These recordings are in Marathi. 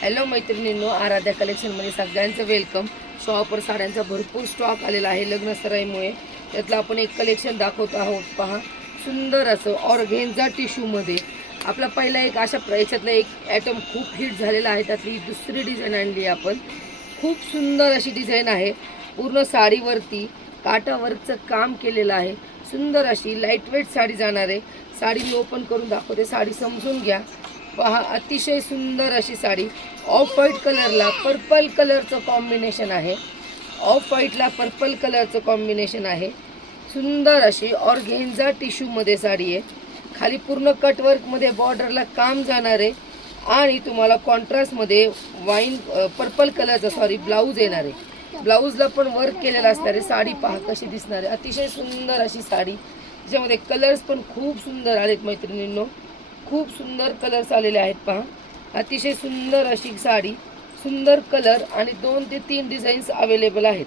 हॅलो मैत्रिणींनो, आराध्या कलेक्शनमध्ये सगळ्यांचं वेलकम. शॉपवर साड्यांचा भरपूर स्टॉक आलेला आहे लग्न सराईमुळे. त्यातलं आपण एक कलेक्शन दाखवत आहोत. पहा, सुंदर असं ऑर्गेन्झा टिश्यूमध्ये आपला पहिला एक अशा याच्यातला एक ॲटम खूप हिट झालेला आहे. त्यातली दुसरी डिझाईन आणली आपण. खूप सुंदर अशी डिझाईन आहे. पूर्ण साडीवरती काठावरचं काम केलेलं आहे. सुंदर अशी लाईटवेट साडी जाणार आहे. साडी मी ओपन करून दाखवते, साडी समजून घ्या. पहा, अतिशय सुंदर अशी साडी. ऑफ व्हाईट कलरला पर्पल कलरचं कॉम्बिनेशन आहे. ऑफ व्हाईटला पर्पल कलरचं कॉम्बिनेशन आहे. सुंदर अशी ऑर्गेन्झा टिश्यूमध्ये साडी आहे. खाली पूर्ण कटवर्कमध्ये बॉर्डरला काम जाणार आहे आणि तुम्हाला कॉन्ट्रास्टमध्ये पर्पल कलरचा ब्लाऊज येणार आहे. ब्लाऊजला पण वर्क केलेलं असणार आहे. साडी पहा कशी दिसणार आहे. अतिशय सुंदर अशी साडी. त्याच्यामध्ये कलर्स पण खूप सुंदर आलेत मैत्रिणींनो. खूप सुंदर कलर्स आलेले आहेत. पहा, अतिशय सुंदर अशी साडी. सुंदर कलर आणि 2 ते 3 डिझाईन्स अवेलेबल आहेत.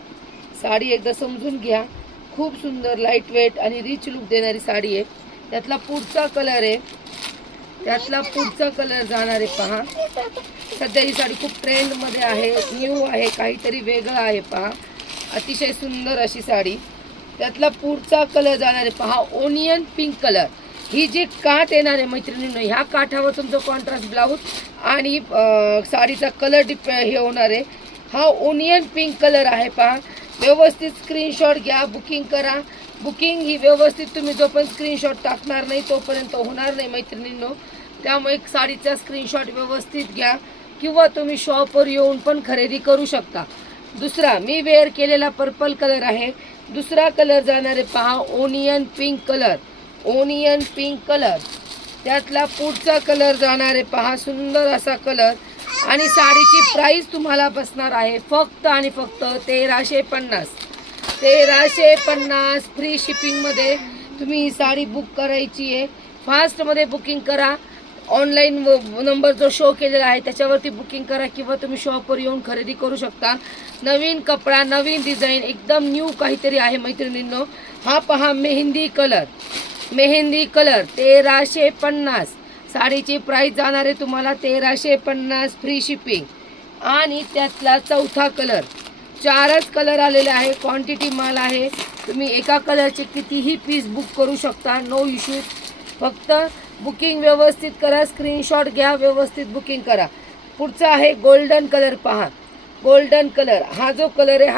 साडी एकदा समजून घ्या. खूप सुंदर लाईट वेट आणि रिच लुक देणारी साडी आहे. त्यातला पुढचा कलर जाणार आहे. पहा, सध्या ही साडी खूप ट्रेंडमध्ये आहे, न्यू आहे, काहीतरी वेगळं आहे. पहा, अतिशय सुंदर अशी साडी. त्यातला पुढचा कलर जाणार आहे. पहा, ओनियन पिंक कलर. ही जी काठ येणार आहे मैत्रिणींनो, ह्या काठावर तुमचं कॉन्ट्रास्ट ब्लाऊज आणि साडीचा कलर हे होणार आहे. हा ओनियन पिंक कलर आहे. पहा, व्यवस्थित स्क्रीनशॉट घ्या, बुकिंग करा. बुकिंग ही व्यवस्थित तुम्ही जोपर्यंत स्क्रीनशॉट टाकणार नाही तोपर्यंत होणार नाही मैत्रिणींनो. त्यामुळे साडीचा स्क्रीनशॉट व्यवस्थित घ्या किंवा तुम्ही शॉपवर येऊन पण खरेदी करू शकता. दुसरा मी वेअर केलेला पर्पल कलर आहे. दुसरा कलर जाणार आहे. पहा, onion pink colour. Onion pink colour. त्यातला पुढचा कलर जाणार आहे. पहा, सुंदर असा कलर. आणि साडीची प्राईस तुम्हाला बसणार आहे फक्त आणि फक्त 1350. 1350 फ्री शिपिंगमध्ये तुम्ही ही साडी बुक करायची आहे. फास्टमध्ये बुकिंग करा. ऑनलाईन नंबर जो शो केलेला आहे त्याच्यावरती बुकिंग करा किंवा तुम्ही शॉपवर येऊन खरेदी करू शकता. नवीन कपडा, नवीन डिझाईन, एकदम न्यू काहीतरी आहे मैत्रिणींनो. हा पहा, मेहंदी कलर. 1350. साडीची प्राईस जाणार आहे तुम्हाला 1350 फ्री शिपिंग. आणि त्यातला चौथा कलर. 4च कलर आलेले आहे. क्वांटिटी माल आहे. तुम्ही एका कलरचे कितीही पीस बुक करू शकता, नो इश्यूज. फक्त बुकिंग व्यवस्थित करा, स्क्रीनशॉट घ्या, व्यवस्थित बुकिंग करा. पुढचा आहे गोल्डन कलर. पहा, गोल्डन कलर. हा जो कलर आहे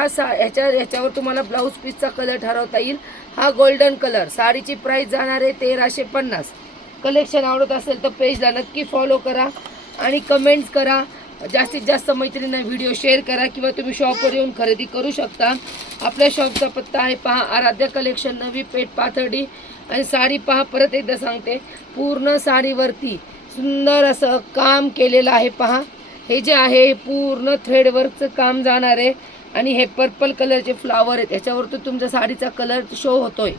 ह्याच्यावर तुम्हाला ब्लाऊज पीसचा कलर ठरवता येईल. हा गोल्डन कलर. साडीची प्राईस जाणार आहे 1350. कलेक्शन आवडत असेल तर पेजला नक्की फॉलो करा आणि कमेंट्स करा. जास्तीत जास्त मैत्रिणींना व्हिडिओ शेअर करा किंवा तुम्ही शॉपवर येऊन खरेदी करू शकता. आपल्या शॉपचा पत्ता आहे पहा, आराध्या कलेक्शन, नवी पेठ, पाथर्डी. आणि साडी पहा, परत एकदा सांगते, पूर्ण साडीवरती सुंदर असं काम केलेलं आहे. पहा, हे जे आहे पूर्ण थ्रेडवर्कचं काम जाणार आहे. आणि हे पर्पल कलरचे फ्लावर आहेत, याच्यावर तो तुमच्या साडीचा कलर शो होतोय.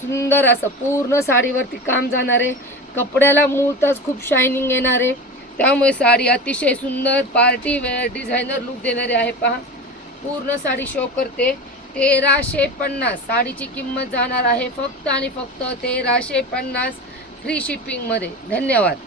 सुंदर असं पूर्ण साडीवरती काम जाणार आहे. कपड्याला मूळतच खूप शायनिंग येणार आहे. त्यामुळे साडी अतिशय सुंदर पार्टी वेअर डिझायनर लुक देणारी आहे. पहा, पूर्ण साडी शो करते. 1350. साडीची किंमत जाणार आहे फक्त आणि फक्त 1350 फ्री शिपिंगमध्ये. धन्यवाद.